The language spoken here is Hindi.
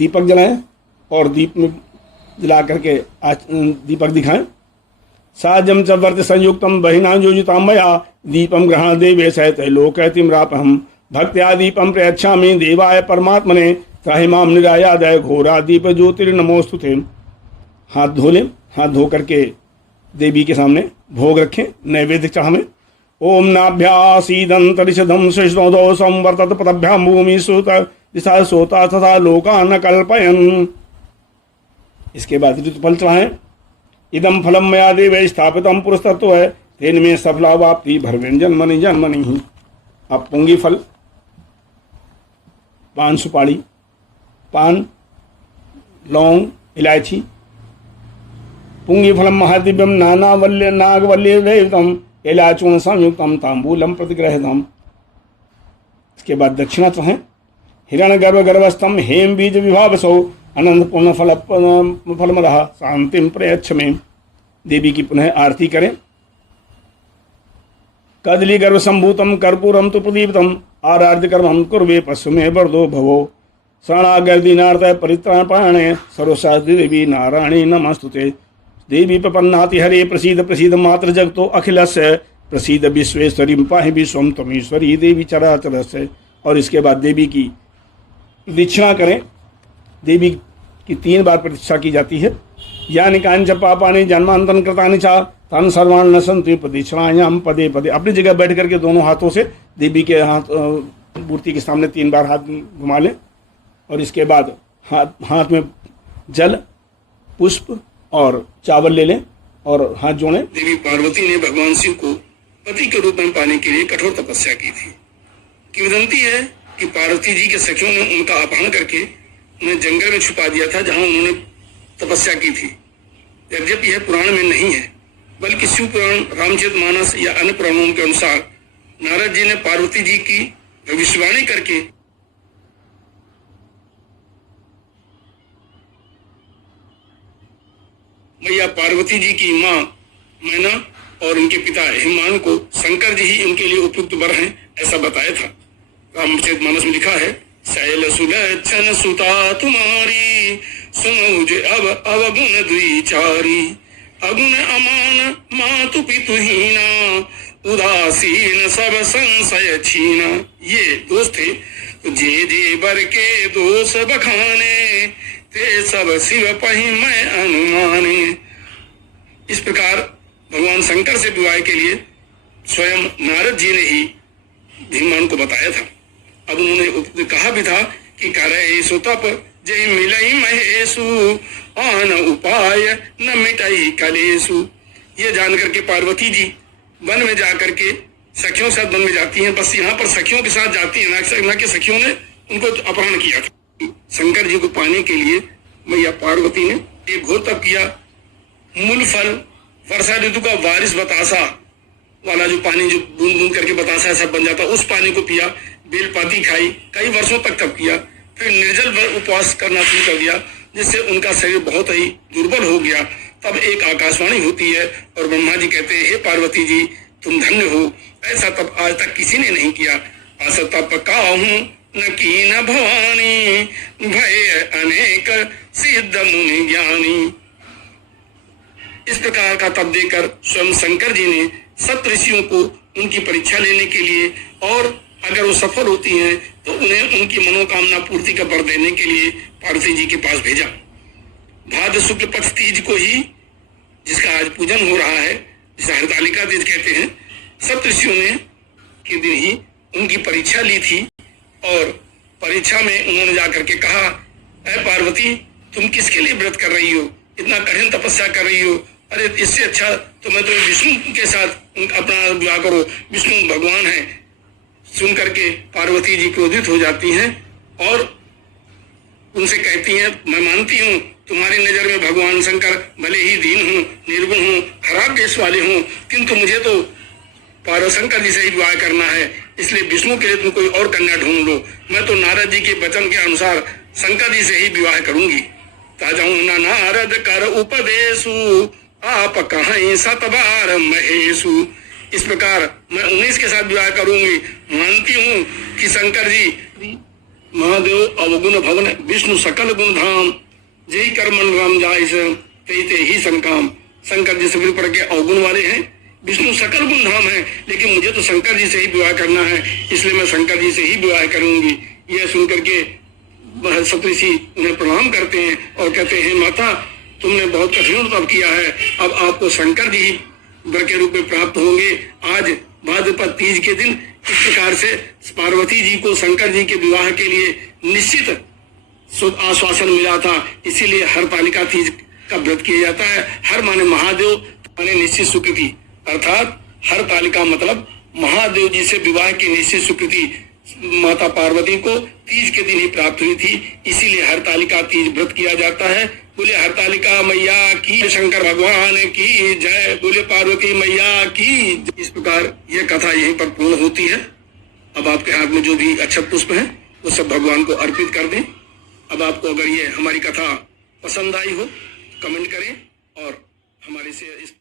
दीपक जलाएं और दीप में जला करके दीपक दिखाएं। साजम च वर्त संयुक्तम बहिना योजिताम मया दीपम ग्रहण देवे सहित लोकैतिम्रापहम भक्त्या दीपम प्रयच्छामि देवाय परमात्मने त्राहि माम निरायादय घोरा दीप ज्योतिर्नमोस्तुते। हाथ धो लें, हाथ धो करके देवी के सामने भोग रखें, नैवेद्य चढ़ावें। ओम नाभ्यासीदंतरिषदं सृष्णोदो संवर्तत पदभ्यां भूमि सुत दिशा सोता तथा लोकान कल्पयन्। इसके बाद ऋतुफल चढ़ाएं। इदम फलम मया देव स्थापितम पुरस्तत्व है तेन में सफला वाप्ति भरवेन जन्मनि जन्मनि ही। अब पुंगी फल, पान सुपारी, पान, लौंग, इलायची, पुंगी फलम महादिव्यम नानावल्य नागवल्य वेदम इलाचूर्ण संयुक्तम तांबूलम प्रतिग्रहितम। इसके बाद दक्षिणा चढ़ाएं। हिरण गर्भ गर्भस्थम हेम बीज विभावसो अनंत पूर्ण फलमदः शांतिम प्रयच्छ में। देवी की पुनः आरती करें। कदली गर्भ संभूतम कर्पूरम तो प्रदीप्तम आराध्य कर्मम कुर्वे पशु में बर्दो भवो शरणागर्दीनार्थ परित्राणाय सर्वशास्त्री देवी नारायणी नमस्तुते। देवी प्रपन्नाति हरे प्रसीद प्रसीद मात्र जगतो अखिलस्य प्रसीद विश्वेश्वरी पाहि विश्वम तमीश्वरी देवी चराचरस्य। और इसके बाद देवी की दीक्षा करें। देवी की 3 बार प्रतीक्षा की जाती है। यानि कांच पापानि जन्मांतन कृतानि च तान सर्वान् न सन्ति प्रदीक्षायाम पदे पदे। अपनी जगह बैठ करके दोनों हाथों से देवी के हाथ मूर्ति के सामने 3 बार हाथ घुमा लें। और इसके बाद हाथ में जल, पुष्प और चावल ले लें और हाथ जोड़ें। देवी पार्वती ने भगवान शिव को पति के रूप में पाने के लिए कठोर तपस्या की थी। किंवदंती है कि पार्वती जी के सखियों ने उनका अपहरण करके उन्हें जंगल में छुपा दिया था जहां उन्होंने तपस्या की थी। यद्यपि यह पुराण में नहीं है बल्कि शिव पुराण, रामचरितमानस या अन्य पुराणों के अनुसार नारद जी ने पार्वती जी की भविष्यवाणी करके मैया पार्वती जी की मां मैना और उनके पिता हिमांशु को शंकर जी ही उनके लिए उपयुक्त वर हैं ऐसा बताया था। रामचरितमानस में लिखा है, शैल सुलक्षण सुता तुम्हारी सुनौज अब अवगुण द्विचारी अगुण अमान मातु पितुहीना उदासीन सब संशय छीना। ये दोष थे जे जे बर के दोष बखाने ते सब शिव पहि मैं अनुमाने। इस प्रकार भगवान शंकर से विवाह के लिए स्वयं नारद जी ने ही भीमान को बताया था। अब उन्होंने कहा भी था कि करे सो तप जय मिलई महेशु आन उपाय न मिटाई कलेशु। ये जान करके पार्वती जी वन में जाकर के सखियों के साथ वन में जाती हैं। बस यहाँ पर सखियों के साथ जाती हैं, ना कि सखियों ने उनको अपहरण किया था। शंकर जी को पाने के लिए मैया पार्वती ने एक घोर तप किया। मूल फल, वर्षा ऋतु का बारिश बतासा वाला जो पानी जो बूंद बूंद करके बतासा सब बन जाता, उस पानी को पिया। बेलपाती खाई, कई वर्षों तक तप किया। फिर निर्जल उपवास करना शुरू कर दिया जिससे उनका शरीर बहुत ही दुर्बल हो गया। तब एक आकाशवाणी होती है और ब्रह्मा जी कहते हैं, हे पार्वती जी तुम धन्य हो, ऐसा तप आज तक किसी ने नहीं किया। अस तप काहूं न कीन भवानी भय अनेक सिद्ध मुनि ज्ञानी। इस प्रकार का तप देकर स्वयं शंकर जी ने सप्त ऋषियों को उनकी परीक्षा लेने के लिए और अगर वो सफल होती हैं तो उन्हें उनकी मनोकामना पूर्ति का वर देने के लिए पार्वती जी के पास भेजा। भाद्र शुक्ल पक्ष तीज को ही, जिसका आज पूजन हो रहा है, जिसे हरतालिका तीज कहते हैं, सप्त ऋषियों ने के दिन ही उनकी परीक्षा ली थी। और परीक्षा में उन्होंने जाकर के कहा, अरे पार्वती तुम किसके लिए व्रत कर रही हो, इतना कठिन तपस्या कर रही हो, अरे इससे अच्छा तो मैं तो विष्णु के साथ अपना विवाह करो, विष्णु भगवान है। सुन करके पार्वती जी क्रोधित हो जाती हैं और उनसे कहती हैं, मैं मानती हूँ तुम्हारी नजर में भगवान शंकर भले ही दीन हूँ, निर्गुण हूँ, खराब देश वाले हूँ, किंतु मुझे तो पार्वती शंकर जी से ही विवाह करना है, इसलिए विष्णु के लिए तुम कोई और कन्या ढूंढ लो। मैं तो नारद जी के वचन के अनुसार शंकर जी से ही विवाह करूंगी। ताजाऊ न नारद कर उपदेशु आप कहीं सतबार महेशु। इस प्रकार मैं 19 के साथ विवाह करूंगी। मानती हूँ कि शंकर जी महादेव अवगुण भवन विष्णु सकल गुण धाम, जय कर्मन राम जाइस ते ते ही संकाम। शंकर जी सभी प्रकार के अवगुण वाले हैं, विष्णु सकल गुण धाम है, लेकिन मुझे तो शंकर जी से ही विवाह करना है, इसलिए मैं शंकर जी से ही विवाह करूंगी। यह सुनकर के सप्तऋषि उन्हें प्रणाम करते हैं और कहते हैं, माता तुमने बहुत कठिन तप किया है, अब आपको शंकर जी ही वर के रूप में प्राप्त होंगे। आज भाद्रपद तीज के दिन इस प्रकार से पार्वती जी को शंकर जी के विवाह के लिए निश्चित आश्वासन मिला था, इसीलिए हरतालिका तीज का व्रत किया जाता है। हर माने महादेव, माने निश्चित स्वीकृति, अर्थात हरतालिका मतलब महादेव जी से विवाह की निश्चित स्वीकृति माता पार्वती को तीज के दिन ही प्राप्त हुई थी, इसीलिए हरतालिका तीज व्रत किया जाता है। बोले हरतालिका मैया की, शंकर भगवान की जय, बोले पार्वती मैया की। इस प्रकार यह कथा यहीं पर पूर्ण होती है। अब आपके हाथ में जो भी अक्षत पुष्प है वो सब भगवान को अर्पित कर दें। अब आपको अगर ये हमारी कथा पसंद आई हो कमेंट करें और हमारे से इस